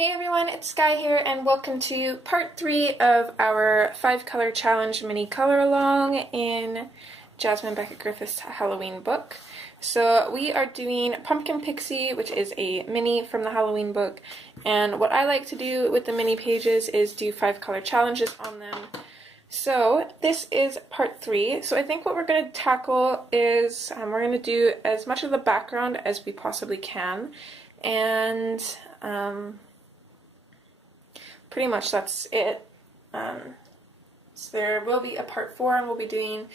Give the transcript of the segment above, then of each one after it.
Hey everyone, it's Skyee here and welcome to part 3 of our 5-color challenge mini color along in Jasmine Beckett Griffith's Halloween book. So we are doing Pumpkin Pixie, which is a mini from the Halloween book, and what I like to do with the mini pages is do 5-color challenges on them. So this is part 3. So I think what we're going to tackle is we're going to do as much of the background as we possibly can, and pretty much that's it. So there will be a part 4 and we'll be doing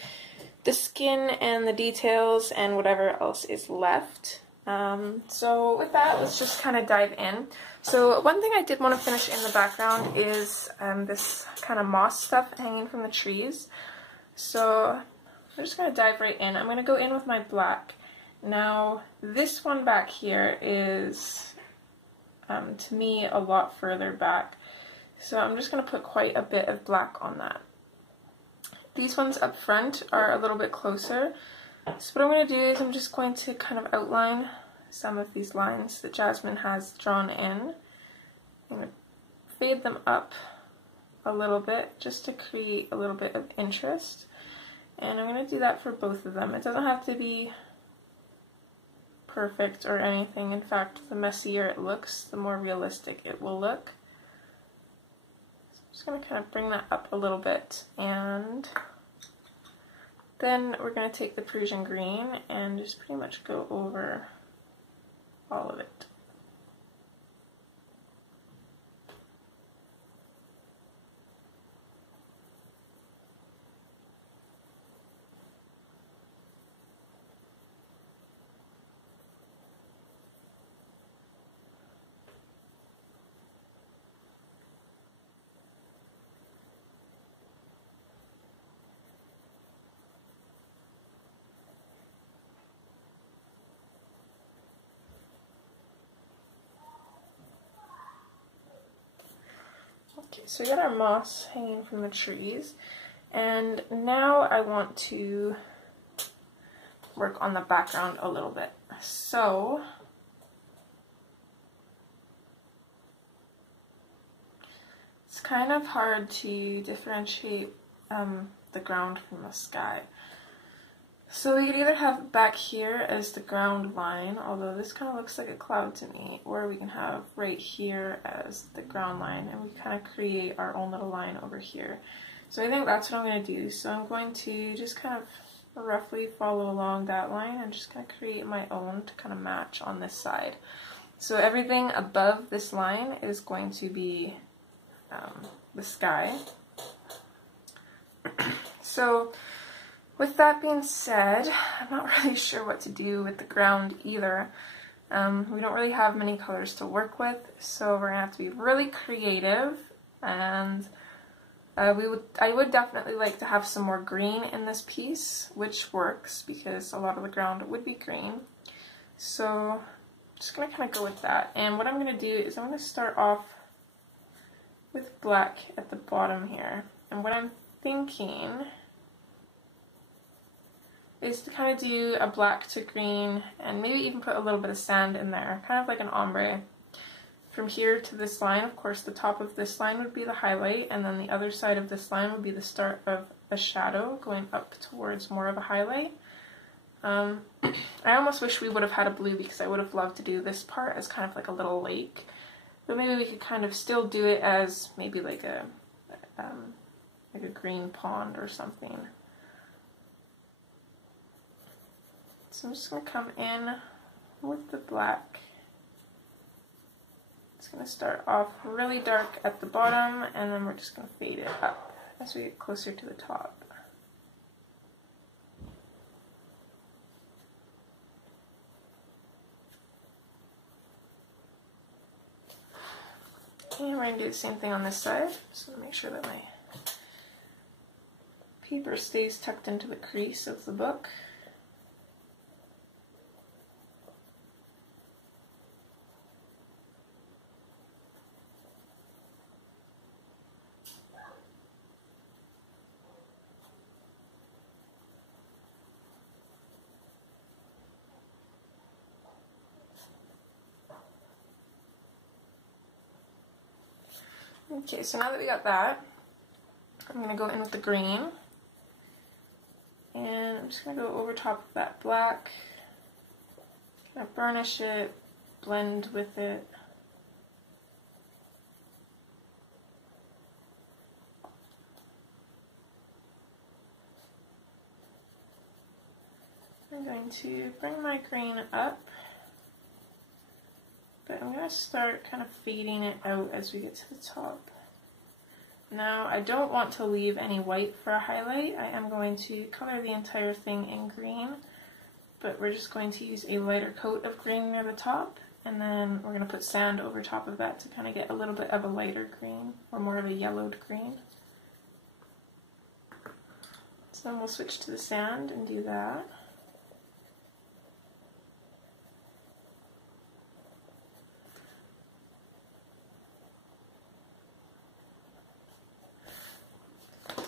the skin and the details and whatever else is left. So with that, let's just kind of dive in. So one thing I did want to finish in the background is this kind of moss stuff hanging from the trees. So I'm just going to dive right in. I'm going to go in with my black. Now this one back here is to me a lot further back. So I'm just going to put quite a bit of black on that. These ones up front are a little bit closer. So what I'm going to do is I'm just going to kind of outline some of these lines that Jasmine has drawn in. I'm going to fade them up a little bit just to create a little bit of interest. And I'm going to do that for both of them. It doesn't have to be perfect or anything. In fact, the messier it looks, the more realistic it will look. Just going to kind of bring that up a little bit, and then we're going to take the Prussian green and just pretty much go over all of it. Okay, so we got our moss hanging from the trees, and now I want to work on the background a little bit. So it's kind of hard to differentiate the ground from the sky. So we could either have back here as the ground line, although this kind of looks like a cloud to me, or we can have right here as the ground line, and we kind of create our own little line over here. So I think that's what I'm going to do. So I'm going to just kind of roughly follow along that line and just kind of create my own to kind of match on this side. So everything above this line is going to be the sky. So with that being said, I'm not really sure what to do with the ground either. We don't really have many colors to work with, so we're going to have to be really creative, and I would definitely like to have some more green in this piece, which works because a lot of the ground would be green. So I'm just going to kind of go with that, and what I'm going to do is I'm going to start off with black at the bottom here, and what I'm thinking is to kind of do a black to green and maybe even put a little bit of sand in there, kind of like an ombre. From here to this line, of course the top of this line would be the highlight, and then the other side of this line would be the start of a shadow going up towards more of a highlight. I almost wish we would have had a blue because I would have loved to do this part as kind of like a little lake, but maybe we could kind of still do it as maybe like a green pond or something. So I'm just going to come in with the black. It's going to start off really dark at the bottom, and then we're just going to fade it up as we get closer to the top. And we're going to do the same thing on this side, so to make sure that my paper stays tucked into the crease of the book. Okay, so now that we got that, I'm going to go in with the green. And I'm just going to go over top of that black, kind of burnish it, blend with it. I'm going to bring my green up, but I'm going to start kind of fading it out as we get to the top. Now, I don't want to leave any white for a highlight. I am going to color the entire thing in green, but we're just going to use a lighter coat of green near the top, and then we're going to put sand over top of that to kind of get a little bit of a lighter green, or more of a yellowed green. So then we'll switch to the sand and do that.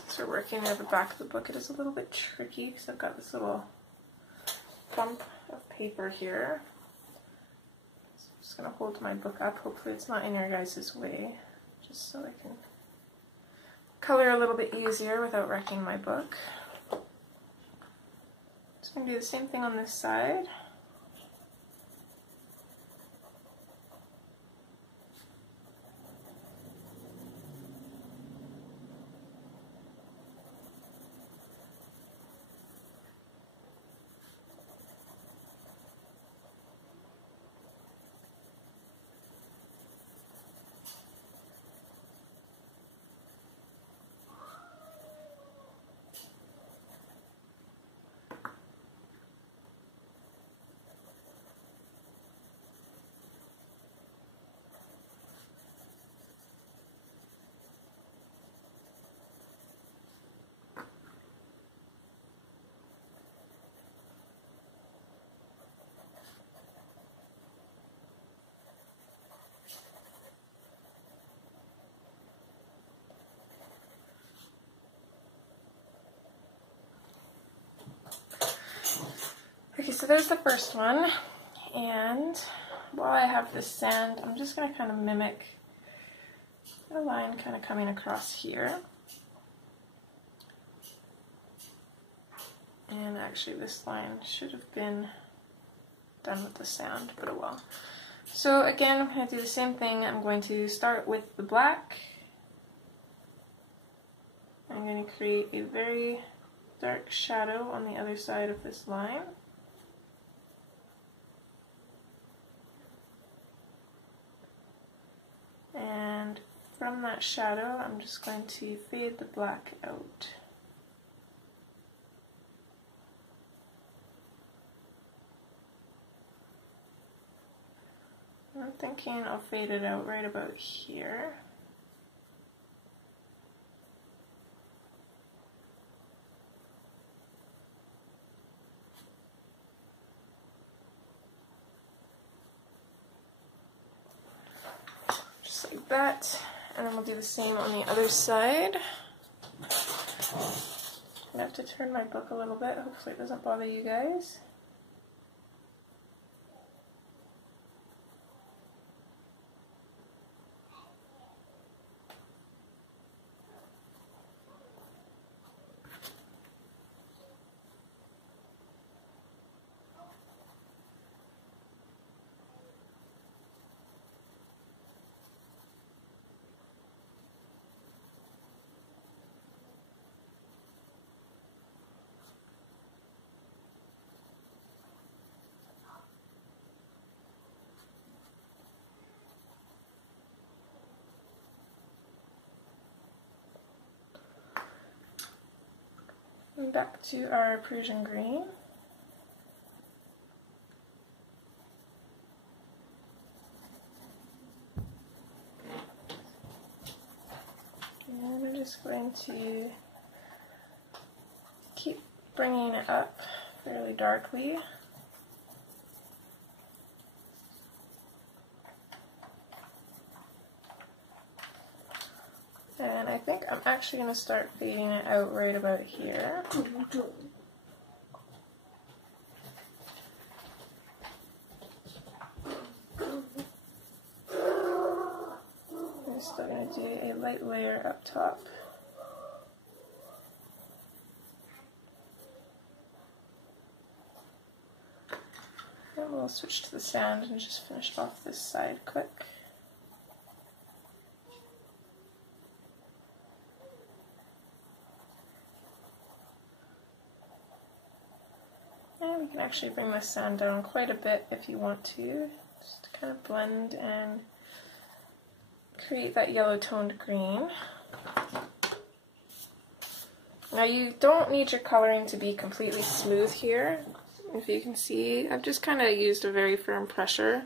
So we're working near the back of the book. It is a little bit tricky because I've got this little bump of paper here. So I'm just going to hold my book up. Hopefully it's not in your guys' way, just so I can color a little bit easier without wrecking my book. Just going to do the same thing on this side. Okay, so there's the first one, and while I have this sand, I'm just going to kind of mimic a line kind of coming across here. And actually this line should have been done with the sand, but oh well. So again, I'm going to do the same thing. I'm going to start with the black. I'm going to create a very dark shadow on the other side of this line. And from that shadow, I'm just going to fade the black out. I'm thinking I'll fade it out right about here. Just like that. And then we'll do the same on the other side. I have to turn my book a little bit. Hopefully it doesn't bother you guys. And back to our Prussian green. And I'm just going to keep bringing it up fairly darkly. And I think I'm actually going to start fading it out right about here. still going to do a light layer up top. And we'll switch to the sand and just finish off this side quick. And we can actually bring the sand down quite a bit if you want to, just to kind of blend and create that yellow toned green. Now you don't need your coloring to be completely smooth here. If you can see, I've just kind of used a very firm pressure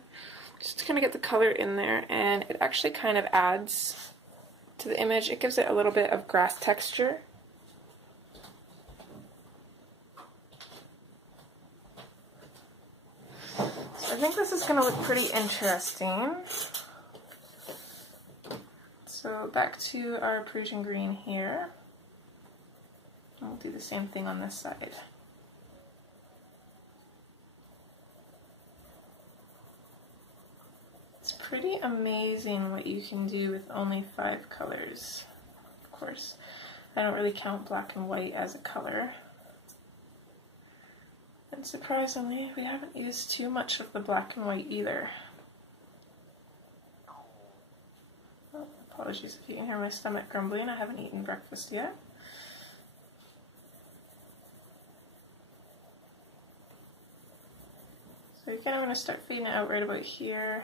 just to kind of get the color in there, and it actually kind of adds to the image. It gives it a little bit of grass texture. So I think this is going to look pretty interesting. So back to our Prussian green here. And we'll do the same thing on this side. It's pretty amazing what you can do with only 5 colors. Of course, I don't really count black and white as a color. And surprisingly, we haven't used too much of the black and white either. Oh, apologies if you can hear my stomach grumbling, I haven't eaten breakfast yet. So you're kind of going to start fading it out right about here.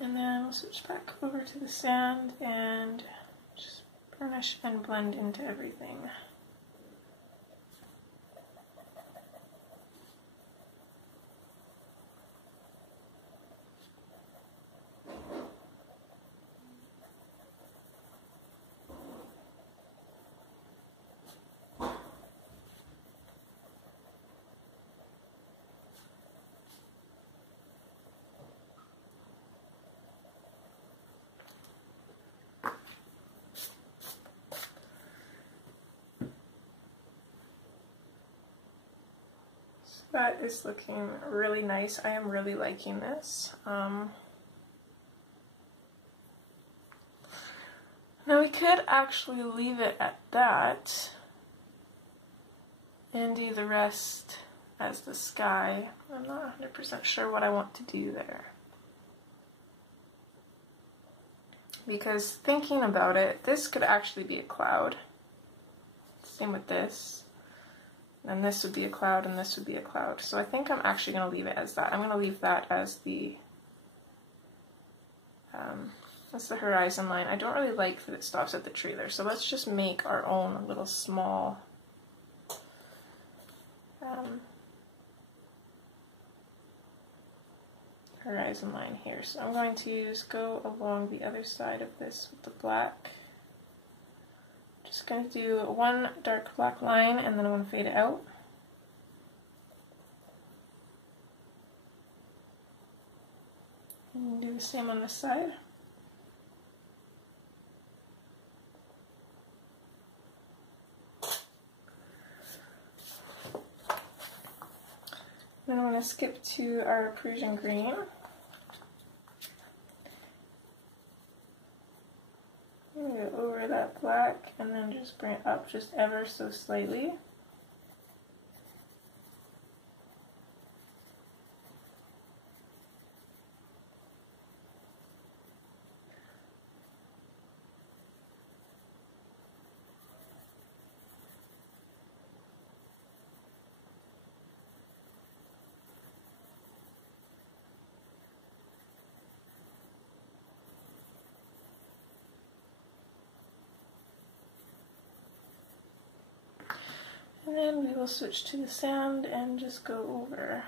And then we'll switch back over to the sand and just burnish and blend into everything. That is looking really nice. I am really liking this. Now we could actually leave it at that and do the rest as the sky. I'm not 100% sure what I want to do there. Because thinking about it, this could actually be a cloud. Same with this. And this would be a cloud, and this would be a cloud. So I think I'm actually going to leave it as that. I'm going to leave that as the horizon line. I don't really like that it stops at the tree there. So let's just make our own little small horizon line here. So I'm going to just go along the other side of this with the black. Just going to do one dark black line and then I'm going to fade it out. And do the same on this side. Then I'm going to skip to our Prussian green. Go over that black and then just bring it up just ever so slightly. And then we will switch to the sand and just go over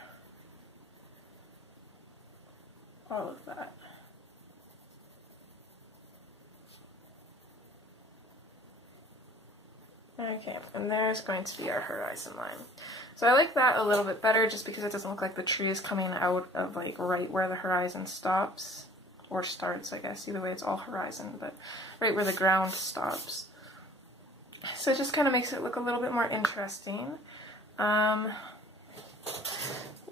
all of that. Okay, and there's going to be our horizon line. So I like that a little bit better just because it doesn't look like the tree is coming out of like right where the horizon stops. Or starts, I guess. Either way, it's all horizon, but right where the ground stops. So it just kind of makes it look a little bit more interesting. What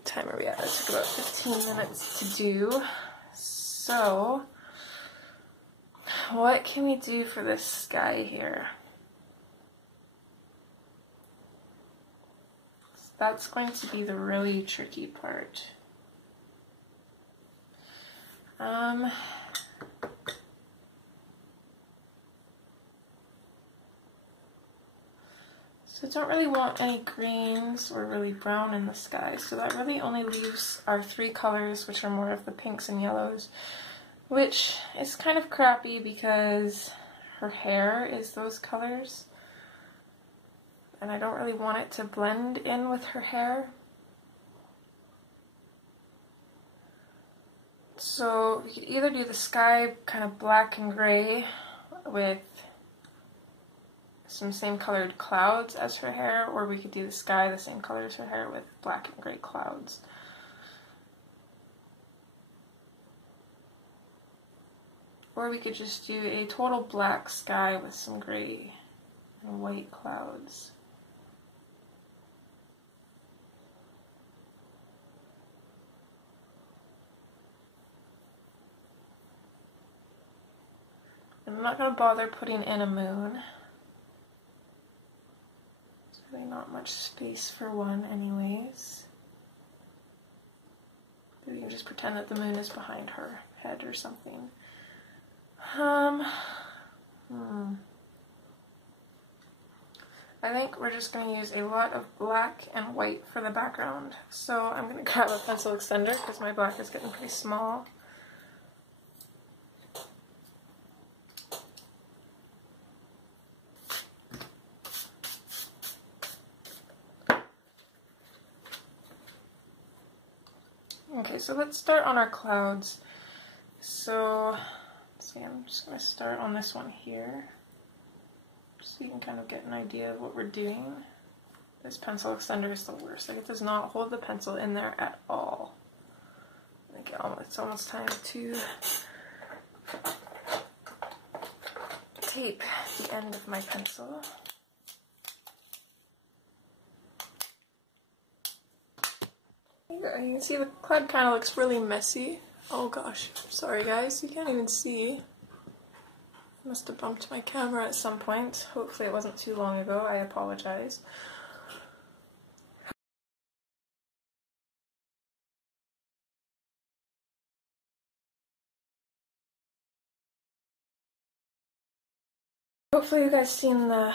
time are we at? It took about 15 minutes to do. So, what can we do for this sky here? That's going to be the really tricky part. So I don't really want any greens or really brown in the sky, so that really only leaves our three colors, which are more of the pinks and yellows, which is kind of crappy because her hair is those colors, and I don't really want it to blend in with her hair. So we could either do the sky kind of black and gray with some same colored clouds as her hair, or we could do the sky the same color as her hair with black and gray clouds. Or we could just do a total black sky with some gray and white clouds. I'm not going to bother putting in a moon. There's really not much space for one anyways. But we can just pretend that the moon is behind her head or something. I think we're just going to use a lot of black and white for the background. So I'm going to grab a pencil extender because my black is getting pretty small. Okay, so let's start on our clouds. So, let's see, I'm just going to start on this one here, so you can kind of get an idea of what we're doing. This pencil extender is the worst. Like, it does not hold the pencil in there at all. Like, it's almost time to tape the end of my pencil. You can see the cloud kind of looks really messy. Oh gosh, sorry guys, you can't even see. I must have bumped my camera at some point. Hopefully it wasn't too long ago, I apologize. Hopefully you guys seen the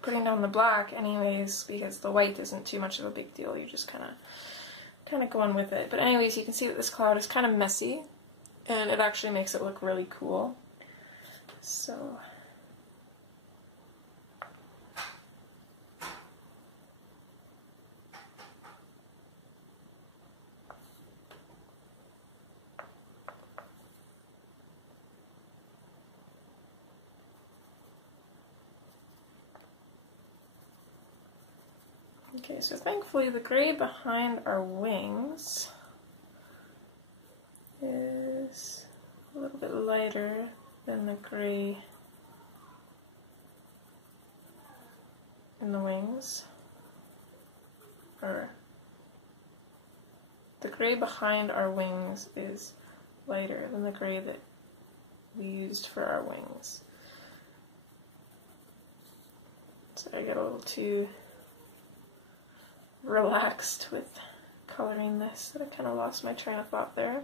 putting down the black anyways, because the white isn't too much of a big deal. You just kind of go on with it. But anyways, you can see that this cloud is kind of messy, and it actually makes it look really cool. So okay, so thankfully the gray behind our wings is a little bit lighter than the gray in the wings. Or the gray behind our wings is lighter than the gray that we used for our wings. So I get a little too relaxed with coloring this that I kind of lost my train of thought there.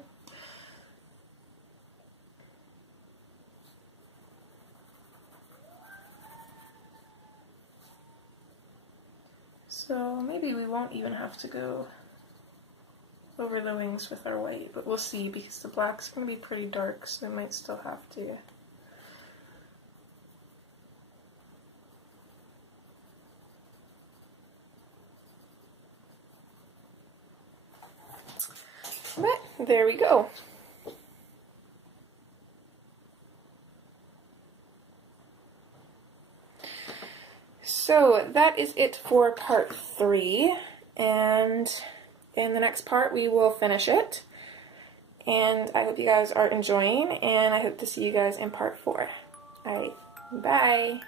So maybe we won't even have to go over the wings with our white, but we'll see because the black's going to be pretty dark, so we might still have to. But there we go. So that is it for part 3, and in the next part we will finish it. And I hope you guys are enjoying, and I hope to see you guys in part 4. Alright, bye!